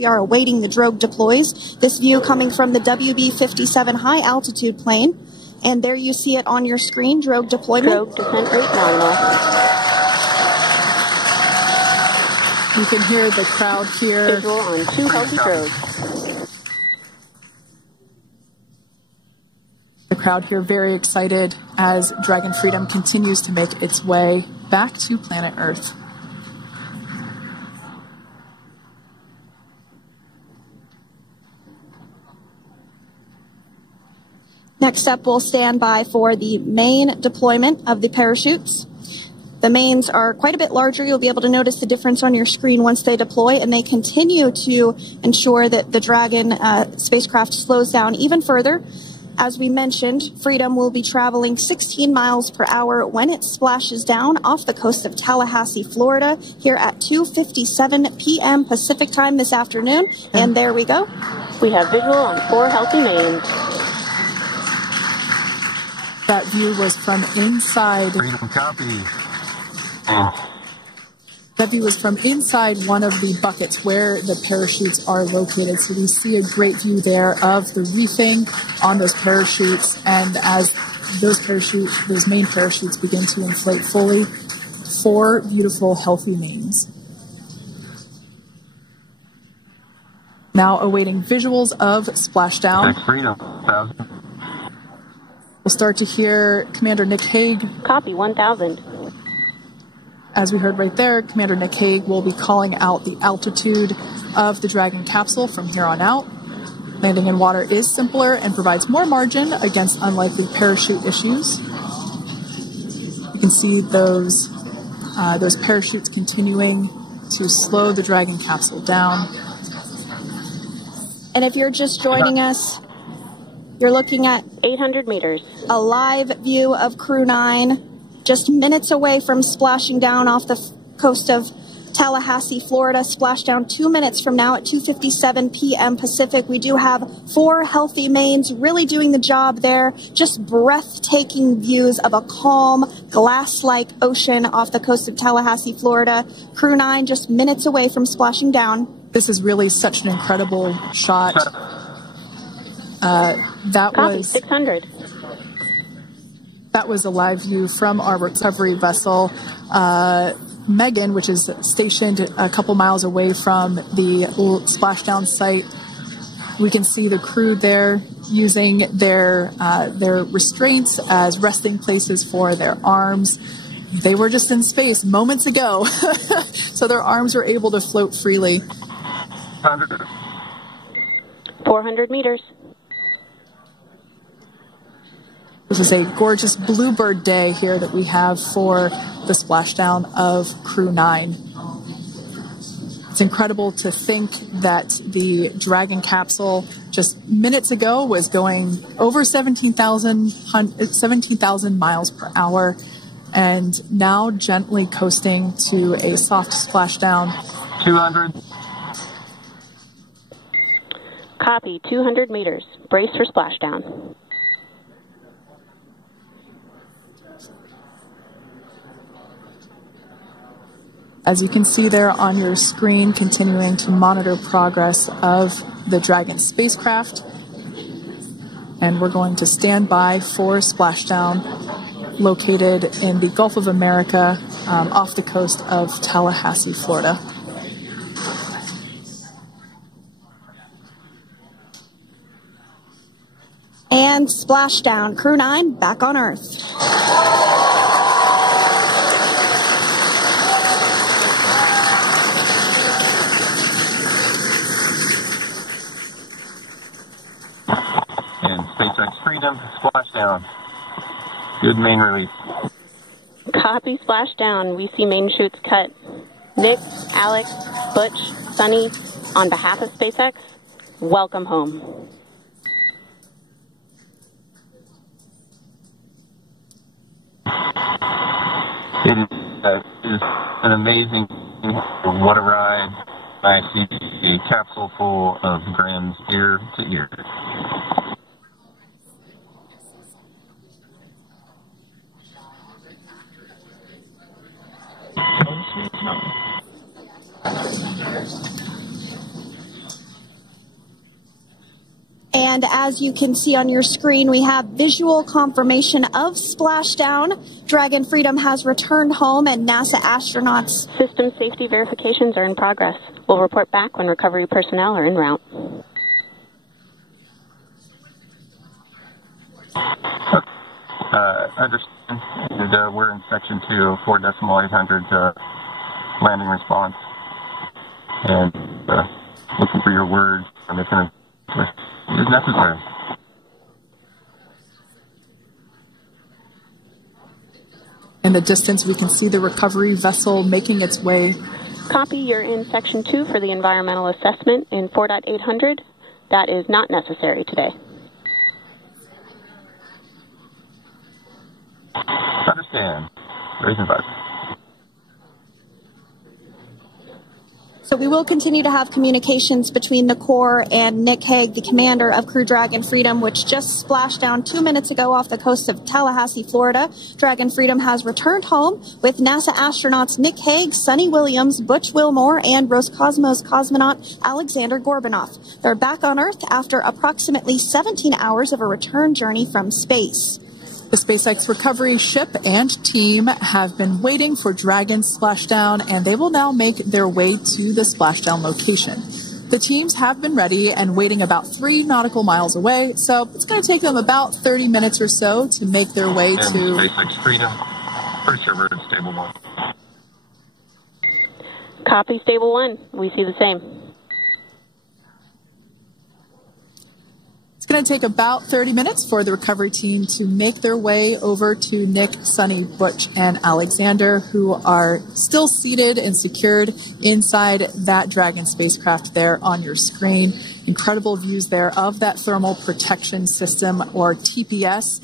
We are awaiting the drogue deploys. This view coming from the WB-57 high altitude plane. And there you see it on your screen, drogue deployment. Drogue descent rate nominal. You can hear the crowd here. Visual on 2 healthy drogues. The crowd here very excited as Dragon Freedom continues to make its way back to planet Earth. Next up, we'll stand by for the main deployment of the parachutes. The mains are quite a bit larger. You'll be able to notice the difference on your screen once they deploy, and they continue to ensure that the Dragon spacecraft slows down even further. As we mentioned, Freedom will be traveling 16 miles per hour when it splashes down off the coast of Tallahassee, Florida, here at 2:57 p.m. Pacific time this afternoon. And there we go. We have visual on 4 healthy mains. That view was from inside. Freedom copy. That view was from inside one of the buckets where the parachutes are located. So we see a great view there of the reefing on those parachutes. And as those main parachutes begin to inflate fully, 4 beautiful, healthy mains. Now awaiting visuals of splashdown. Freedom, 1,000. We'll start to hear Commander Nick Hague. Copy, 1,000. As we heard right there, Commander Nick Hague will be calling out the altitude of the Dragon capsule from here on out. Landing in water is simpler and provides more margin against unlikely parachute issues. You can see those parachutes continuing to slow the Dragon capsule down. And if you're just joining us, you're looking at 800 meters. A live view of Crew 9, just minutes away from splashing down off the coast of Tallahassee, Florida. Splashdown 2 minutes from now at 2:57 p.m. Pacific. We do have 4 healthy mains really doing the job there. Just breathtaking views of a calm, glass-like ocean off the coast of Tallahassee, Florida. Crew 9 just minutes away from splashing down. This is really such an incredible shot. That Copy, was 600. That was a live view from our recovery vessel, Megan, which is stationed a couple miles away from the splashdown site. We can see the crew there using their restraints as resting places for their arms. They were just in space moments ago, so their arms are able to float freely. 400 meters. This is a gorgeous bluebird day here that we have for the splashdown of Crew 9. It's incredible to think that the Dragon capsule just minutes ago was going over 17,000 miles per hour, and now gently coasting to a soft splashdown. 200. Copy, 200 meters. Brace for splashdown. As you can see there on your screen, continuing to monitor progress of the Dragon spacecraft. And we're going to stand by for splashdown located in the Gulf of America off the coast of Tallahassee, Florida. And splashdown. Crew 9 back on Earth. And SpaceX Freedom, splashdown. Good main release. Copy, splashdown. We see main chutes cut. Nick, Alex, Butch, Sunny, on behalf of SpaceX, welcome home. It is an amazing, what a ride. I see a capsule full of grams ear to ear. And as you can see on your screen, we have visual confirmation of splashdown. Dragon Freedom has returned home, and NASA astronauts. System safety verifications are in progress. We'll report back when recovery personnel are en route. Understand. And, we're in section 2 of 4.800 landing response. And looking for your words on this is necessary. In the distance, we can see the recovery vessel making its way. Copy, you're in section 2 for the environmental assessment in 4.800. That is not necessary today. Understand. Raising button. So we will continue to have communications between the Corps and Nick Hague, the commander of Crew Dragon Freedom, which just splashed down 2 minutes ago off the coast of Tallahassee, Florida. Dragon Freedom has returned home with NASA astronauts Nick Hague, Sonny Williams, Butch Wilmore, and Roscosmos cosmonaut Alexander Gorbunoff. They're back on Earth after approximately 17 hours of a return journey from space. The SpaceX recovery ship and team have been waiting for Dragon's splashdown, and they will now make their way to the splashdown location. The teams have been ready and waiting about 3 nautical miles away, so it's going to take them about 30 minutes or so to make their way to SpaceX Freedom. Pretty sure we're in stable 1. Copy, stable 1. We see the same. It's going to take about 30 minutes for the recovery team to make their way over to Nick, Sonny, Butch, and Alexander, who are still seated and secured inside that Dragon spacecraft there on your screen. Incredible views there of that thermal protection system, or TPS.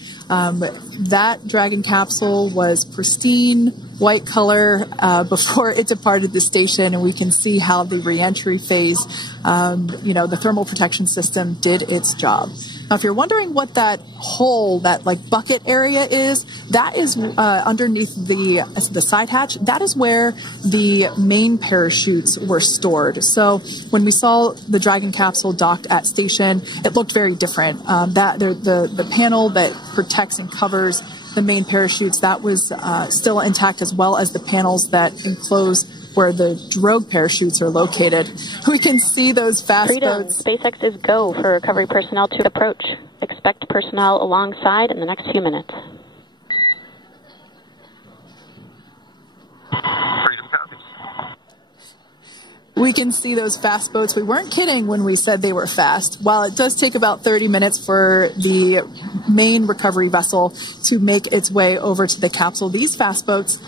That Dragon capsule was pristine, white color before it departed the station, and we can see how the reentry phase, the thermal protection system did its job. Now, if you're wondering what that hole, that bucket area is, that is underneath the side hatch. That is where the main parachutes were stored. So when we saw the Dragon capsule docked at station, it looked very different. The panel that protects and covers the main parachutes, that was still intact, as well as the panels that enclose where the drogue parachutes are located. We can see those fast boats. SpaceX is go for recovery personnel to approach. Expect personnel alongside in the next few minutes. Freedom copies. We can see those fast boats. We weren't kidding when we said they were fast. While it does take about 30 minutes for the main recovery vessel to make its way over to the capsule, these fast boats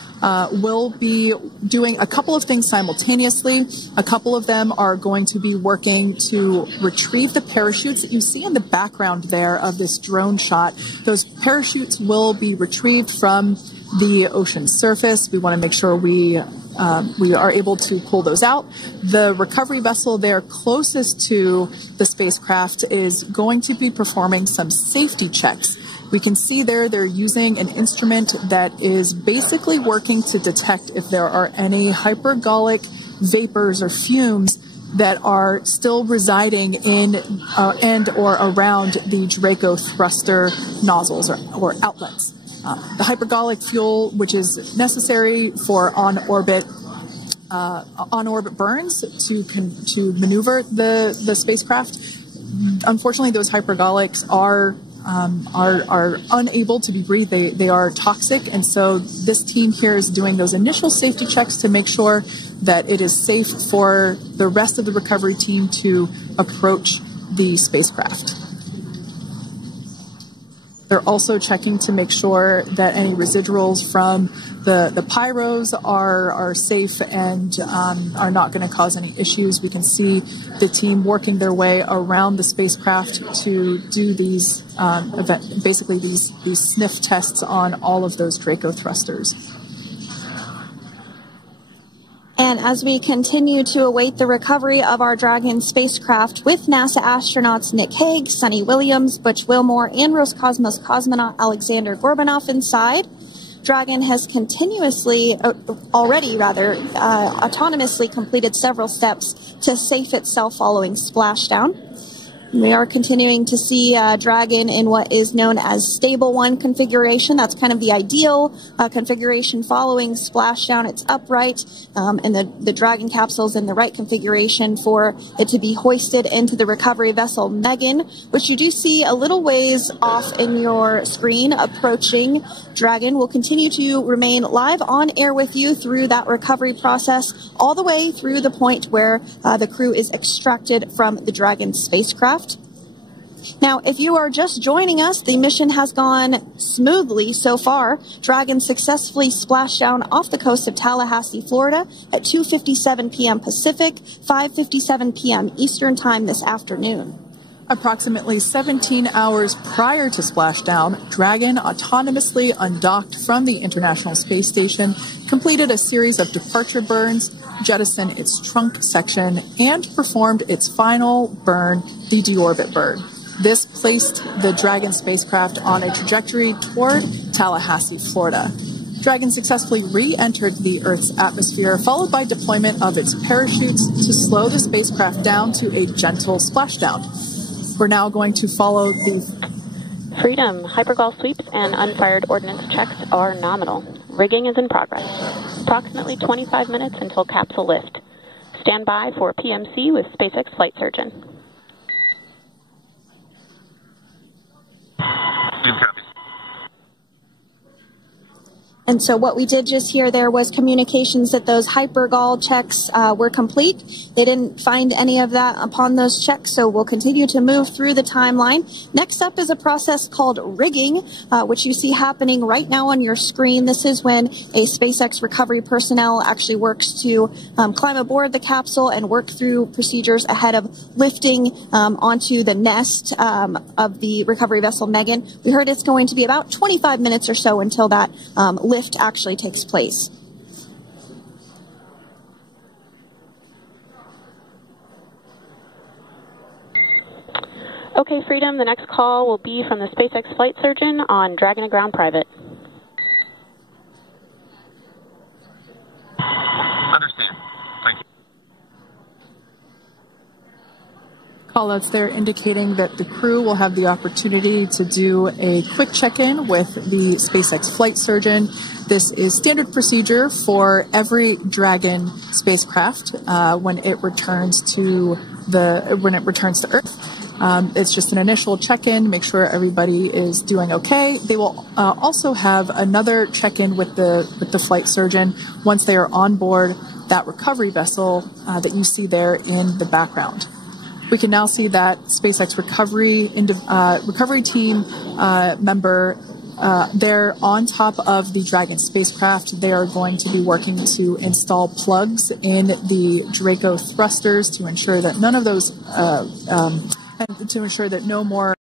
will be doing a couple of things simultaneously. A couple of them are going to be working to retrieve the parachutes that you see in the background there of this drone shot. Those parachutes will be retrieved from the ocean surface. We want to make sure we are able to pull those out. The recovery vessel there closest to the spacecraft is going to be performing some safety checks. We can see there they're using an instrument that is basically working to detect if there are any hypergolic vapors or fumes that are still residing in and or around the Draco thruster nozzles or outlets. The hypergolic fuel, which is necessary for on-orbit burns to maneuver the spacecraft. Unfortunately, those hypergolics are unable to be breathed. They are toxic, and so this team here is doing those initial safety checks to make sure that it is safe for the rest of the recovery team to approach the spacecraft. They're also checking to make sure that any residuals from the pyros are safe and are not going to cause any issues. We can see the team working their way around the spacecraft to do these basically these sniff tests on all of those Draco thrusters. And as we continue to await the recovery of our Dragon spacecraft with NASA astronauts Nick Hague, Sonny Williams, Butch Wilmore, and Roscosmos cosmonaut Alexander Gorbunoff inside, Dragon has autonomously completed several steps to safe itself following splashdown. We are continuing to see Dragon in what is known as stable 1 configuration. That's kind of the ideal configuration following splashdown. It's upright, and the Dragon capsule's in the right configuration for it to be hoisted into the recovery vessel Megan, which you do see a little ways off in your screen approaching. Dragon will continue to remain live on air with you through that recovery process all the way through the point where the crew is extracted from the Dragon spacecraft. Now, if you are just joining us, the mission has gone smoothly so far. Dragon successfully splashed down off the coast of Tallahassee, Florida at 2:57 p.m. Pacific, 5:57 p.m. Eastern Time this afternoon. Approximately 17 hours prior to splashdown, Dragon autonomously undocked from the International Space Station, completed a series of departure burns, jettisoned its trunk section, and performed its final burn, the deorbit burn. This placed the Dragon spacecraft on a trajectory toward Tallahassee, Florida. Dragon successfully re-entered the Earth's atmosphere, followed by deployment of its parachutes to slow the spacecraft down to a gentle splashdown. We're now going to follow the Freedom. Hypergol sweeps and unfired ordnance checks are nominal. Rigging is in progress. Approximately 25 minutes until capsule lift. Stand by for PMC with SpaceX flight surgeon. And so what we did just hear there was communications that those hypergol checks were complete. They didn't find any of that upon those checks, so we'll continue to move through the timeline. Next up is a process called rigging, which you see happening right now on your screen. This is when a SpaceX recovery personnel actually works to climb aboard the capsule and work through procedures ahead of lifting onto the nest of the recovery vessel Megan. We heard it's going to be about 25 minutes or so until that lift actually takes place. Okay, Freedom, the next call will be from the SpaceX flight surgeon on Dragon to Ground Private. Understand. Thank you. callouts there indicating that the crew will have the opportunity to do a quick check-in with the SpaceX flight surgeon. This is standard procedure for every Dragon spacecraft when it returns to Earth. It's just an initial check-in, make sure everybody is doing okay. They will also have another check-in with the flight surgeon once they are on board that recovery vessel that you see there in the background. We can now see that SpaceX recovery team member they're on top of the Dragon spacecraft. They are going to be working to install plugs in the Draco thrusters to ensure that none of those to ensure that no more